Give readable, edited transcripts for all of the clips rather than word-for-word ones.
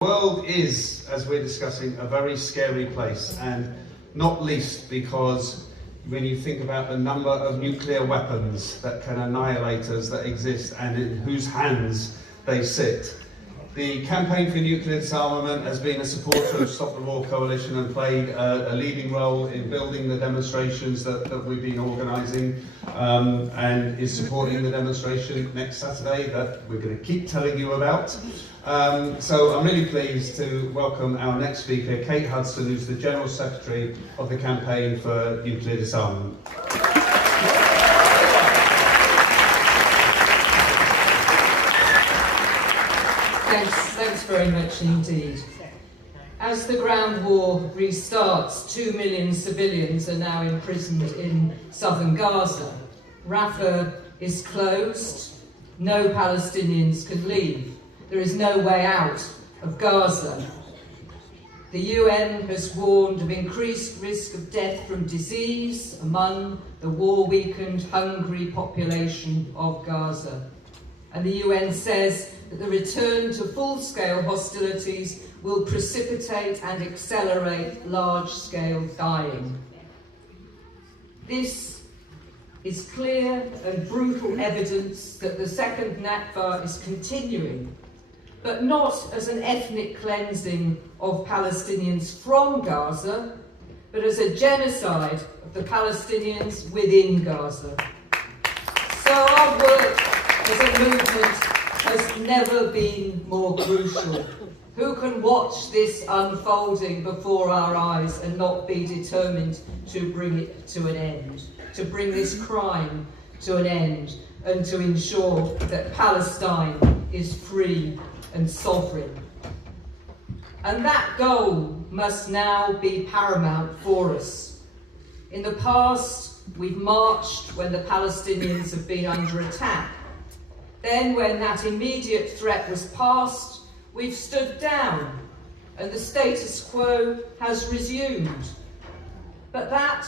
The world is, as we're discussing, a very scary place, and not least because when you think about the number of nuclear weapons that can annihilate us that exist and in whose hands they sit. The Campaign for Nuclear Disarmament has been a supporter of Stop the War Coalition and played a leading role in building the demonstrations that we've been organising, and is supporting the demonstration next Saturday that we're going to keep telling you about. So I'm really pleased to welcome our next speaker, Kate Hudson, who's the General Secretary of the Campaign for Nuclear Disarmament. Thanks very much indeed. As the ground war restarts, 2 million civilians are now imprisoned in southern Gaza. Rafah is closed, no Palestinians can leave. There is no way out of Gaza. The UN has warned of increased risk of death from disease among the war-weakened, hungry population of Gaza. And the UN says that the return to full-scale hostilities will precipitate and accelerate large-scale dying. This is clear and brutal evidence that the second Nakba is continuing, but not as an ethnic cleansing of Palestinians from Gaza, but as a genocide of the Palestinians within Gaza. So our work as a movement has never been more crucial. Who can watch this unfolding before our eyes and not be determined to bring it to an end, to bring this crime to an end, and to ensure that Palestine is free and sovereign? And that goal must now be paramount for us. In the past, we've marched when the Palestinians have been under attack. Then, when that immediate threat was past, we've stood down and the status quo has resumed. But that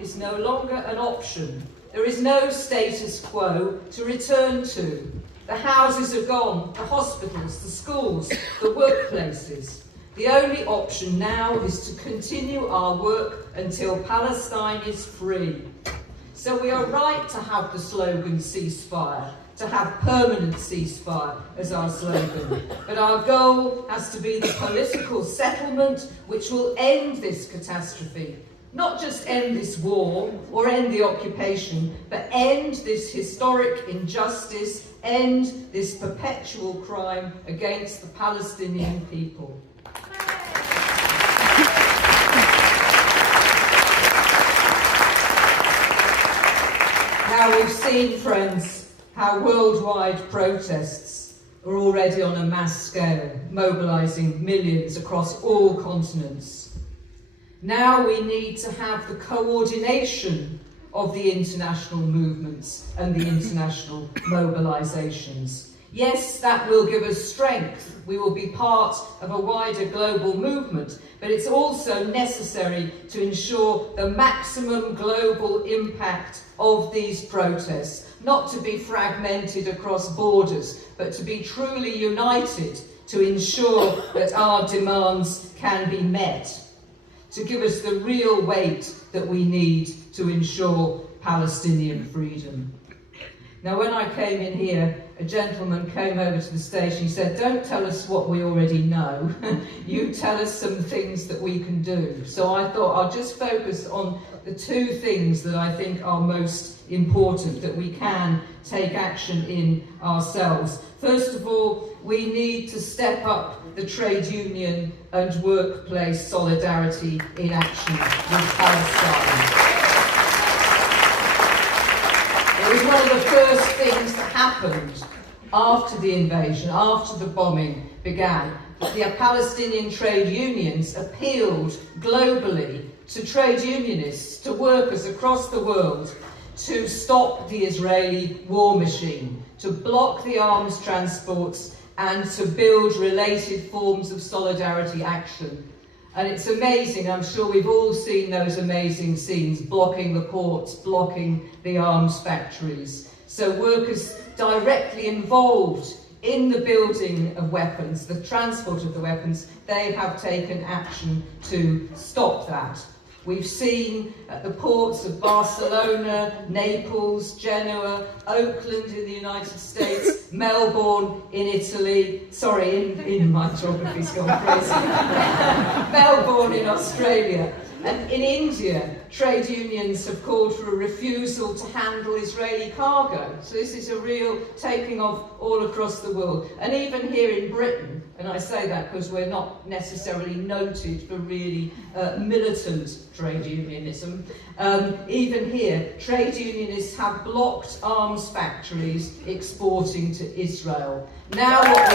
is no longer an option. There is no status quo to return to. The houses are gone, the hospitals, the schools, the workplaces. The only option now is to continue our work until Palestine is free. So we are right to have the slogan ceasefire, to have permanent ceasefire as our slogan. But our goal has to be the political settlement which will end this catastrophe. Not just end this war or end the occupation, but end this historic injustice, end this perpetual crime against the Palestinian people. Now we've seen, friends, how worldwide protests are already on a mass scale, mobilising millions across all continents. Now we need to have the coordination of the international movements and the international mobilisations. Yes, that will give us strength. We will be part of a wider global movement, but it's also necessary to ensure the maximum global impact of these protests, not to be fragmented across borders, but to be truly united to ensure that our demands can be met, to give us the real weight that we need to ensure Palestinian freedom. Now, when I came in here, a gentleman came over to the stage and he said, "Don't tell us what we already know, you tell us some things that we can do." So I thought I'll just focus on the two things that I think are most important, that we can take action in ourselves. First of all, we need to step up the trade union and workplace solidarity in action with Palestine. It was one of the first things that happened after the invasion, after the bombing began. The Palestinian trade unions appealed globally to trade unionists, to workers across the world, to stop the Israeli war machine, to block the arms transports and to build related forms of solidarity action. And it's amazing, I'm sure we've all seen those amazing scenes, blocking the ports, blocking the arms factories. So workers directly involved in the building of weapons, the transport of the weapons, they have taken action to stop that. We've seen at the ports of Barcelona, Naples, Genoa, Oakland in the United States, Melbourne in Italy, my geography's gone crazy, Melbourne in Australia, and in India, trade unions have called for a refusal to handle Israeli cargo. So this is a real taking off all across the world. And even here in Britain, and I say that because we're not necessarily noted for really militant trade unionism, even here, trade unionists have blocked arms factories exporting to Israel. Now what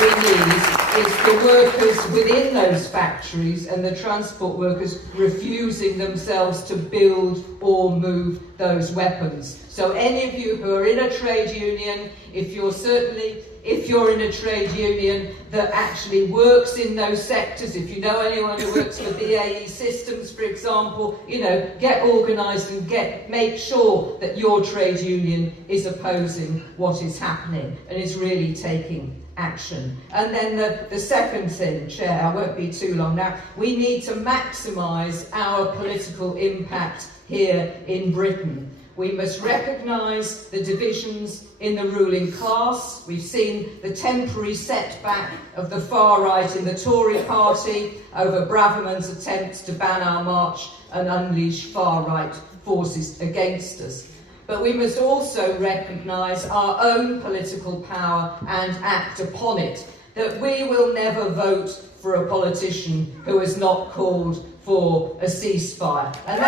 we need is the workers within those factories and the transport workers refusing themselves to build or move those weapons. So any of you who are in a trade union, if you're in a trade union that actually works in those sectors, if you know anyone who works for BAE Systems, for example, get organised and make sure that your trade union is opposing what is happening and is really taking action. And then the second thing, Chair, I won't be too long now, we need to maximise our political impact here in Britain. We must recognise the divisions in the ruling class. We've seen the temporary setback of the far right in the Tory party over Braverman's attempts to ban our march and unleash far right forces against us. But we must also recognise our own political power and act upon it, that we will never vote for a politician who has not called for a ceasefire. And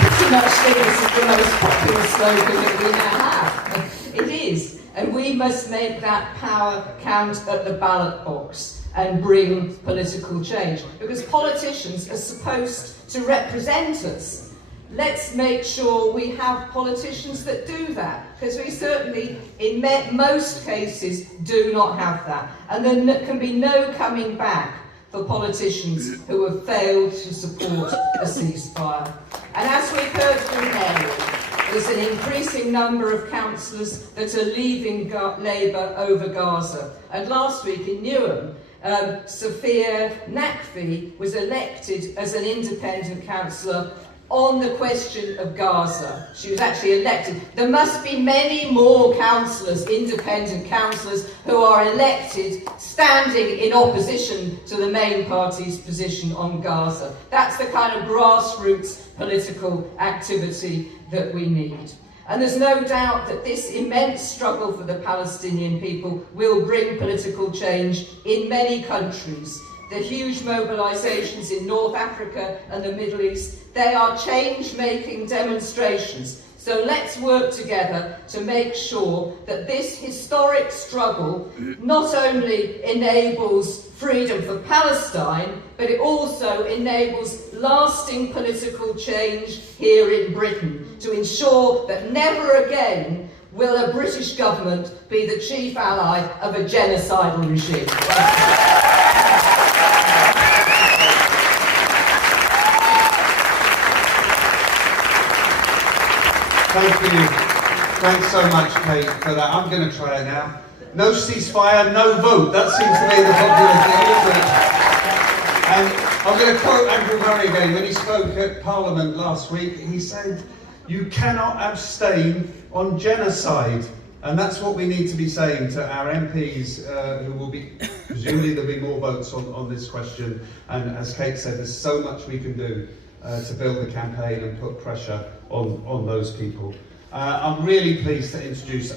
pretty much this is the most popular slogan that we now have. It is. And we must make that power count at the ballot box and bring political change. Because politicians are supposed to represent us. Let's make sure we have politicians that do that, because we certainly, in most cases, do not have that. And there can be no coming back for politicians who have failed to support a ceasefire. And as we've heard from Mary, there's an increasing number of councillors that are leaving Labour over Gaza. And last week in Newham, Sophia Nakvi was elected as an independent councillor on the question of Gaza. She was actually elected. There must be many more councillors, independent councillors, who are elected standing in opposition to the main party's position on Gaza. That's the kind of grassroots political activity that we need. And there's no doubt that this immense struggle for the Palestinian people will bring political change in many countries. The huge mobilisations in North Africa and the Middle East, they are change-making demonstrations. So let's work together to make sure that this historic struggle not only enables freedom for Palestine, but it also enables lasting political change here in Britain to ensure that never again will a British government be the chief ally of a genocidal regime. Thank you. Thanks so much, Kate, for that. I'm going to try it now. No ceasefire, no vote. That seems to be the popular thing, isn't it? And I'm going to quote Andrew Murray again. When he spoke at Parliament last week, he said, "You cannot abstain on genocide." And that's what we need to be saying to our MPs who will be, presumably there'll be more votes on this question. And as Kate said, there's so much we can do to build a campaign and put pressure on those people. I'm really pleased to introduce